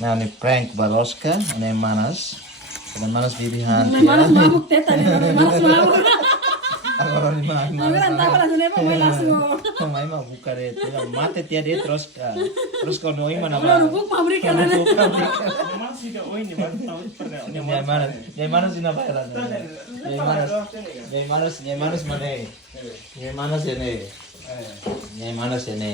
Nah, ini prank Baroska, ini Manas. Dan Manas pilihan. Manas mabuk teh tadi, manas mabuk. Agora ni Manas. Ang tawa lang na pa may laso. May mabuka dito. Mate tiya dito Roska. Roska no ima na Wala ba? rubuk pabrik ka na. Ni Manas sinabayran. Ni Manas mane. Ni Manas ini. Ni Manas ini.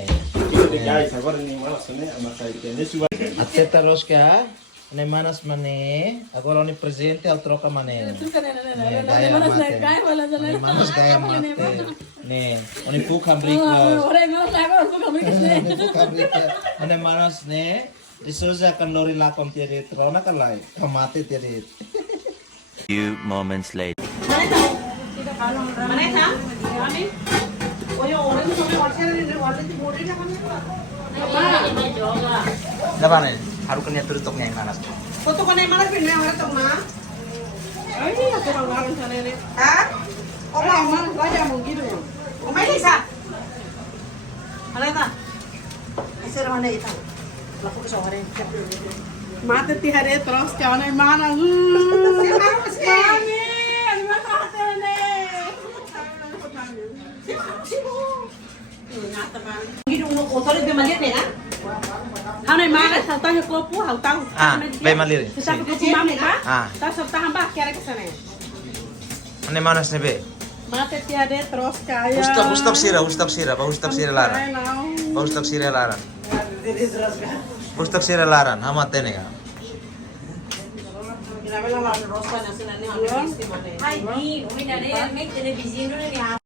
Guys, agora ni malas ne amasai tene suba. Acerta Roska. Ni Manas mane. Agora ni presente ao troca mane. Ito ka na na. Manas na kaya wala sa Ni Manas gaya mate. Ni, oni puk hambrik na. lo. Ore manas na ako rubuk pabrik na. Ni puk hambrik. Ani Manas ne. Isoza kan lori lakom tiari trona kan lai. Kamate tiari. Few moments later. Dapat nih, harus kena tutupnya yang Manas. Foto ko na yung malas pinay ang hatong ma. Ay, ako lang ngayon sa nene. Ha? O ma, Manas raja mo gido. o may isa. Ano ita? Ay sir man ita. Lako ko sa ore. Mate ti hare tros ka na mana. Mami, ano ba ka tene? Gidong mo ko tolid ba maliit na? Ano yung mga salta yung kopo, haltang. Ah, bay malir. Sa ko si mami ka? Ah. Ta saltahan ba kaya ka sana. Ani Manas ne be. Mate ti hare tros kaya. Ustok sira, ba ustok sira laran. Ba ustok sira laran. Ustok sira laran, hamate ne ka. Ginawa lang ang rosa na sinani ang Ayun. Christy man eh. Ay, di, uwi na rin. May television na rin.